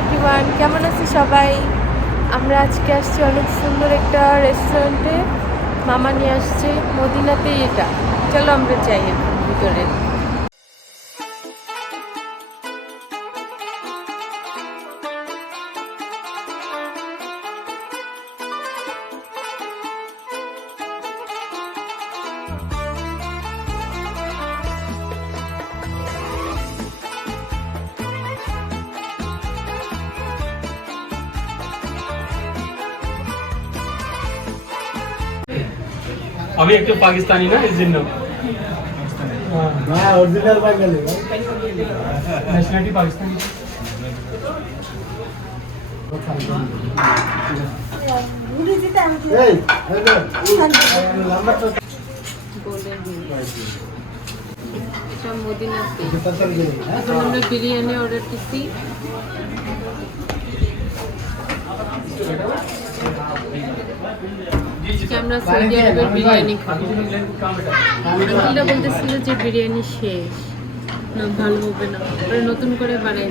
Everyone, কেমন আছে সবাই? আমরা আজকে আসছি অনেক সুন্দর একটা রেস্টুরেন্টে। মামা নিয়ে আসছে মদিনাতেই এটা। চলো আমরা যাই এখন ভিতরে। अभी एक तो पाकिस्तानी ना इस दिन ओरिजिनल बांग्लादेशी नेशनलिटी पाकिस्तानी আমরা বিরিয়ানি অর্ডার দিচ্ছি। আমরা সৌদি আরবের বিরিয়ানি খাবো। আঙ্কেলটা বলতেছিল যে বিরিয়ানি শেষ, না ভালো হবে না, নতুন করে বানাই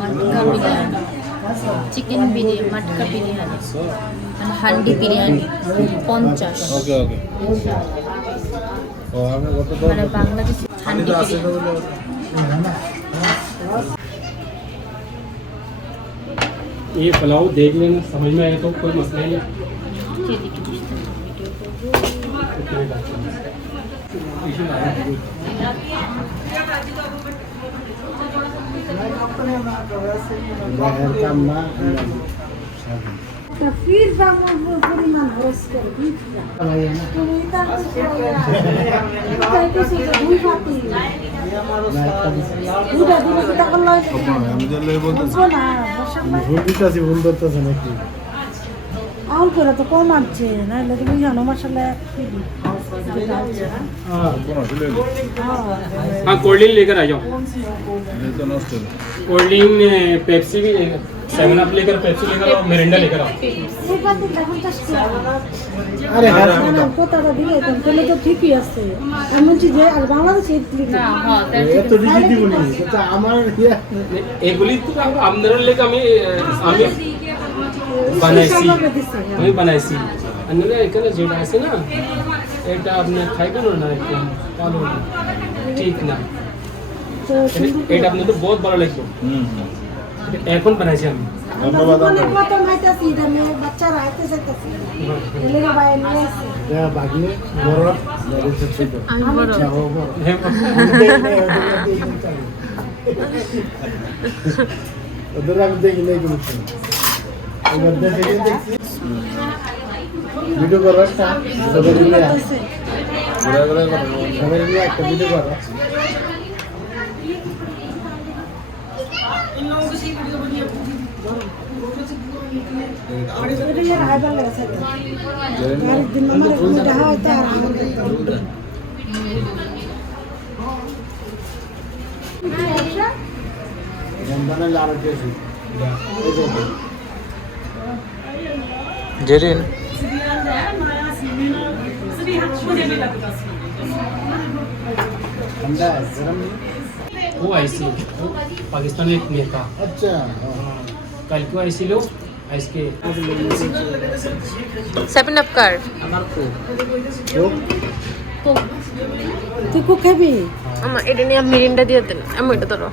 मटका बिरयानी, चिकन बिरयानी, मटका बिरयानी, हांडी बिरयानी 50। ओके ओके মানে বাংলাদেশি হান্ডি বিরিয়ানি। ये पुलाव देख लेना, समझ में आए तो कोई मसला ही नहीं। फिर परिमाण होस कर और करो तो कौन मानছে না তুমি জানো মশলা हाँ कोल्ड ड्रिंक लेकर आ जाओ। कोल्ड ड्रिंक पेप्सी भी 7 अप लेकर, पेप्सी लेकर आओ, मिरिंडा लेकर आओ। আরে হ্যাঁ কথাটা দিলে তাহলে তো ঠিকই আছে। এমন যে আর বাংলাদেশে না হ্যাঁ এত ডিজি বলি তো আমার এগুলি তো আমদানি লেগে আমি বানাইছি আনলে এখানে যেটা আছে না এটা আপনি খাইবেন না, একদম ভালো ঠিক না। এটা আপনি তো বহুত ভালো লাগবে। এখন বানাইছি আমি। ধন্যবাদ কত মাইতাছি আমি বাচ্চারা আইতে যাইতাছি এলে ভাই নিয়ে বাকি বড় আমি বড় ওদের আমি দেখি নাই কোনো এবার দেখে দেখছি ভিডিও করো একটা সবাই মিলে সবাই মিলে একটা ভিডিও করো। जेरिन वो ऐसी पाकिस्तान में एक नेता अच्छा कल को ऐसी लोग इसके 7 अप কার তুই কো খাবি আমা এটা নিয়ে মিরিন্ডা দিয়ে দেন। আমি এটা ধরো।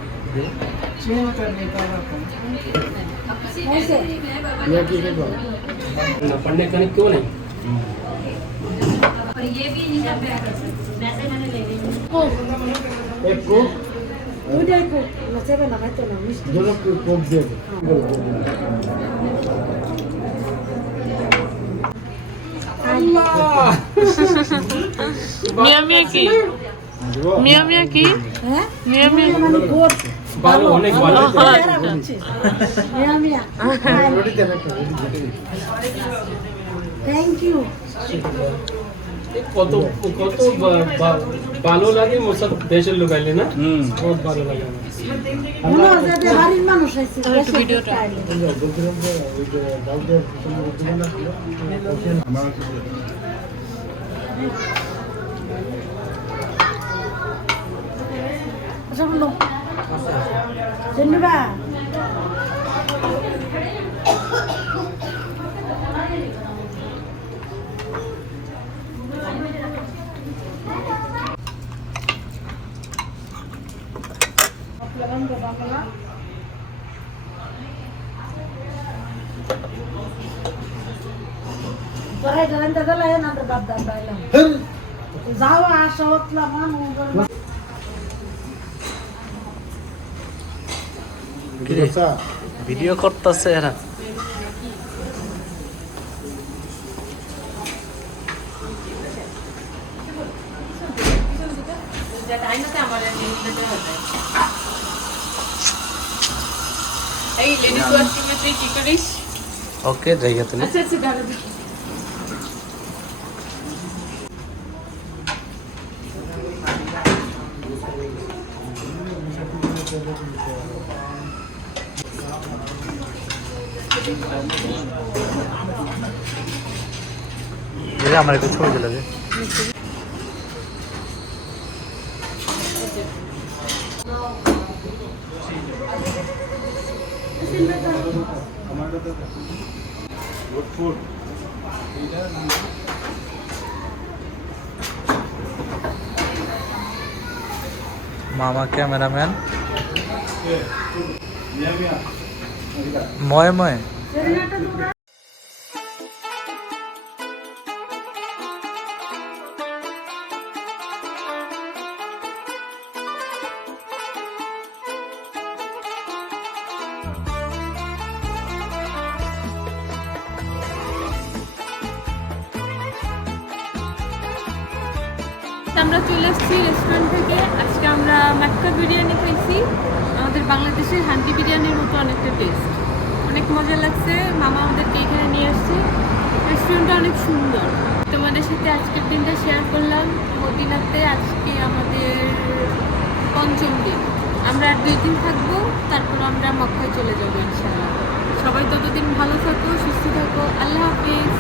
ये की है को ना पढ़ने का क्यों नहीं एक को ওইটাই কো না চাইবে না খাইতো না মিষ্টি दोनों को कोक दे दो মিয়া মিয়া কি মিয়া মিয়া কি হ্যাঁ মিয়া মিয়া মানে গোট भालो अनेक भालो মিয়া মিয়া रोटी दे रखो থ্যাংক ইউ কত কত ভালো লাগে মোসব দেশের লোক আইলে না বহুত ভালো লাগে মনে হয় যে বাড়ির মানুষ আছে একটু ভিডিওটা আচ্ছা বলো ধন্যবাদ Lavanda Bangla. Torai jalan jalan lah ya nanti bab dan bailam. Jawa asawat lah manu. KABSA video করতেছে এরা এই লেডিস ওয়াশরুম এ তুই কি করিস? ওকে জায়গা তুমি আচ্ছা আচ্ছা দাঁড়া দেখি। ये हमारे को छोड़ के लगे Good food. मामा कैमरामैन मय मय আমরা চলে এসেছি রেস্টুরেন্ট থেকে। আজকে আমরা মাটকা বিরিয়ানি খাইছি। আমাদের বাংলাদেশের হান্ডি বিরিয়ানির মতো অনেকটা টেস্ট, অনেক মজা লাগছে। মামা আমাদেরকে এখানে নিয়ে আসছে। রেস্টুরেন্টটা অনেক সুন্দর। তোমাদের সাথে আজকের দিনটা শেয়ার করলাম। মদিনাতে আজকে আমাদের 5ম দিন। আমরা আর 2 দিন থাকবো, তারপর আমরা মক্কায় চলে যাবো ইনশাআল্লাহ। সবাই ততদিন ভালো থাকো, সুস্থ থাকো। আল্লাহ হাফিজ।